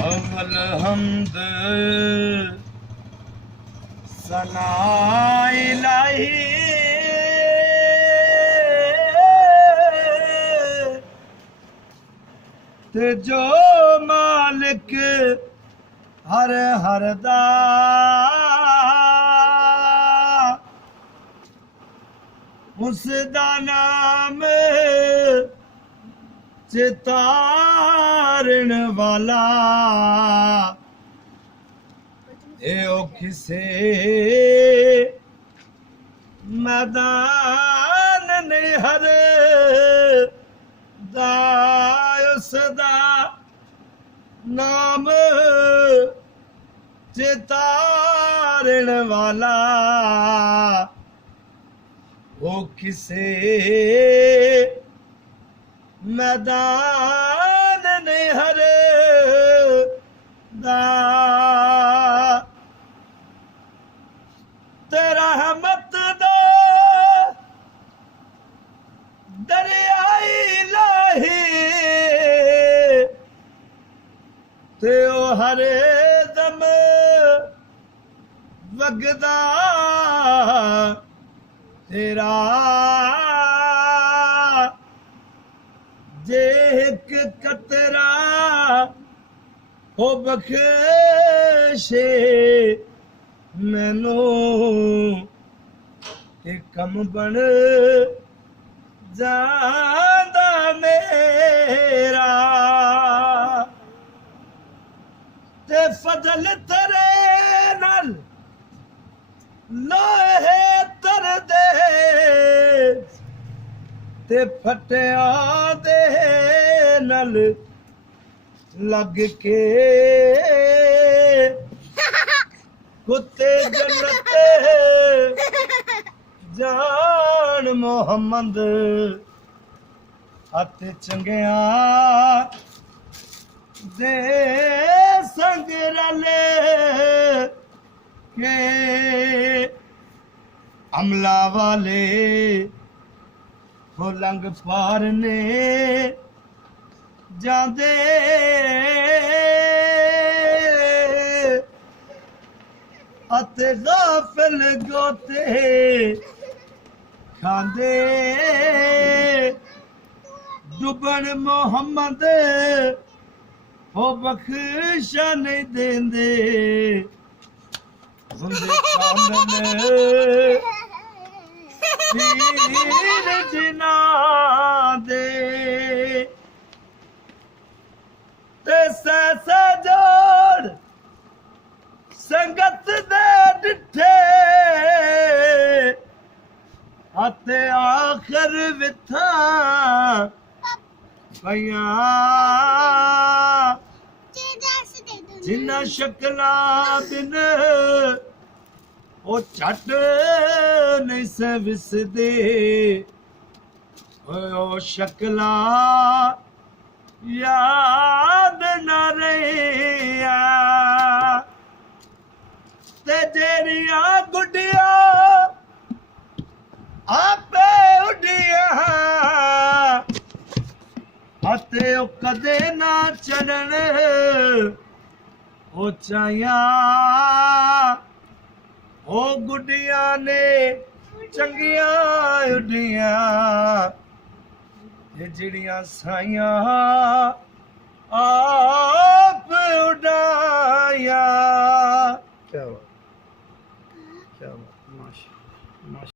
अव्वल हमद सना इलाही ते जो मालिक हर हर दा उसदा नाम चितारण वाला ओ किसे मैदान ने हर दा उसदा नाम चितारण वाला ओ किसे मैदान ने हर दा तेरा रहमत दा दरियाई लाही ते ओ हरे दम वगदा तेरा जे एक कतरा हो बख्शे मैनू एक कम बन जांदा मेरा ते फजल तेरे नाल लोहे तर दे ते फटिया दे नल लग के कुत्ते जन्नत जान मोहम्मद हथ चंगिया दे संग रले के अमला वाले हो लंग पार ने जांदे अते गाफिल गोते खांदे डुबन मोहम्मद हो बख्शा नहीं देंदे हुंदे कामल पीर जिना दे ते सैसा जोड़ संगत दे डिठे अते आखिर विथा पया जिन्ना शक्ला बिन ओ झट नहीं से विसदे ओ शक्ला याद न रहिया ते जेरिया गुडिया आपे उडिया हते ओ कदे ना चढ़न ओ चाया ओ गुडिया ने चंगिया उडिया ते जिड़ियां साइया आप उड़ाया। क्या बात, क्या बात, माशा माशा।